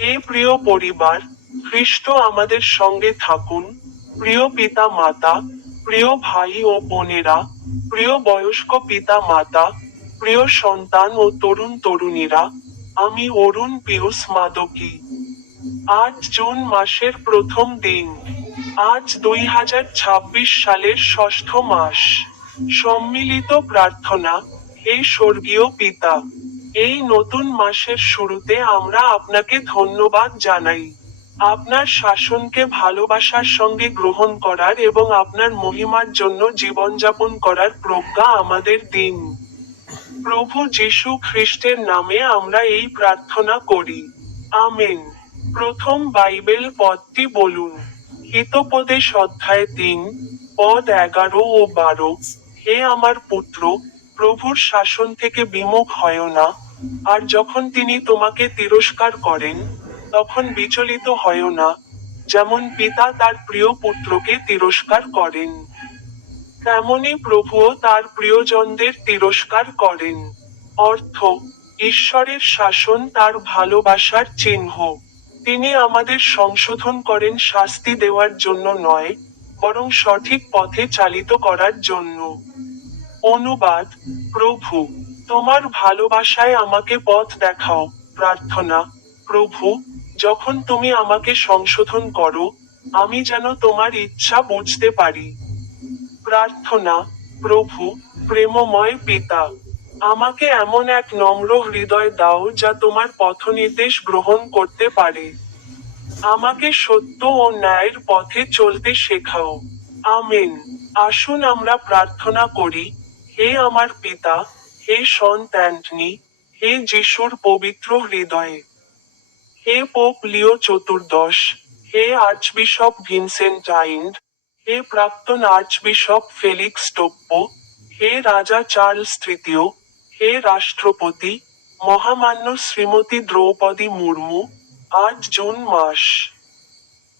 হে প্রিয় পরিবার, খ্রিস্ট আমাদের সঙ্গে থাকুন। প্রিয় পিতা মাতা, প্রিয় ভাই ও বোনেরা, প্রিয় বয়স্ক পিতা মাতা, প্রিয় সন্তান ও তরুণ তরুণীরা, আমি অরুণ পিয়ুষ মাদকী। আজ জুন মাসের প্রথম দিন। আজ 2026 সালের ষষ্ঠ মাস। সম্মিলিত প্রার্থনা। হে স্বর্গীয় পিতা, এই নতুন মাসের শুরুতে আমরা আপনাকে ধন্যবাদ জানাই। আপনার শাসনকে ভালোবাসার সঙ্গে গ্রহণ করার এবং আপনার মহিমার জন্য জীবনযাপন করার প্রজ্ঞা আমাদের দিন। প্রভু যীশু খ্রিস্টের নামে আমরা এই প্রার্থনা করি। আমেন। প্রথম বাইবেল পদটি বলুন। হিতোপদেশ অধ্যায় 3, পদ 11 ও 12। হে আমার পুত্র, প্রভুর শাসন থেকে বিমুখ হয়ো না, আর যখন তিনি তোমাকে তিরস্কার করেন, তখন বিচলিত হয়ো না, যেমন পিতা তার প্রিয় পুত্রকে তিরস্কার করেন, তেমনি প্রভুও তার প্রিয়জনদের তিরস্কার করেন। অর্থ: ঈশ্বরের শাসন তার ভালোবাসার চিহ্ন। তিনি আমাদের সংশোধন করেন শাস্তি দেওয়ার জন্য নয়, বরং সঠিক পথে চালিত করার জন্য। অনুবাদ: প্রভু, তোমার ভালোবাসায় আমাকে পথ দেখাও। প্রার্থনা: প্রভু, যখন তুমি আমাকে সংশোধন করো, আমি যেন তোমার ইচ্ছা বুঝতে পারি। প্রার্থনা: প্রভু, প্রেমময় পিতা, আমাকে এমন এক নম্র হৃদয় দাও যা তোমার পথনির্দেশ গ্রহণ করতে পারে। আমাকে সত্য ও ন্যায়ের পথে চলতে শেখাও। আমেন। আসুন আমরা প্রার্থনা করি। হে আমার পিতা, হে সন্ত অ্যান্টনি, হে যিশুর পবিত্র হৃদয়ে, হে পোপ লিও চতুর্দশ, হে আর্চবিশপ ভিনসেন্ট আইন্ড, হে প্রাক্তন আর্চবিশপ ফেলিক্স টোপ্পো, হে রাজা চার্লস তৃতীয়, হে রাষ্ট্রপতি, মহামান্য শ্রীমতী দ্রৌপদী মুর্মু। আজ জুন মাস।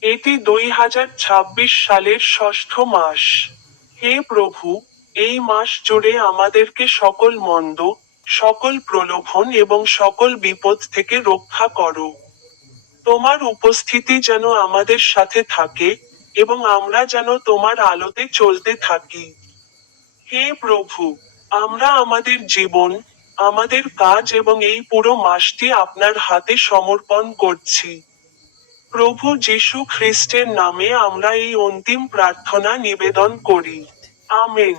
এটি 2026 সালের ষষ্ঠ মাস। হে প্রভু, এই মাস জুড়ে আমাদেরকে সকল মন্দ, সকল প্রলোভন এবং সকল বিপদ থেকে রক্ষা করো। তোমার উপস্থিতি যেন আমাদের সাথে থাকে, এবং আমরা যেন তোমার আলোতে চলতে থাকি। হে প্রভু, আমরা আমাদের জীবন, আমাদের কাজ এবং এই পুরো মাসটি আপনার হাতে সমর্পণ করছি। প্রভু যীশু খ্রিস্টের নামে আমরা এই অন্তিম প্রার্থনা নিবেদন করি। আমেন।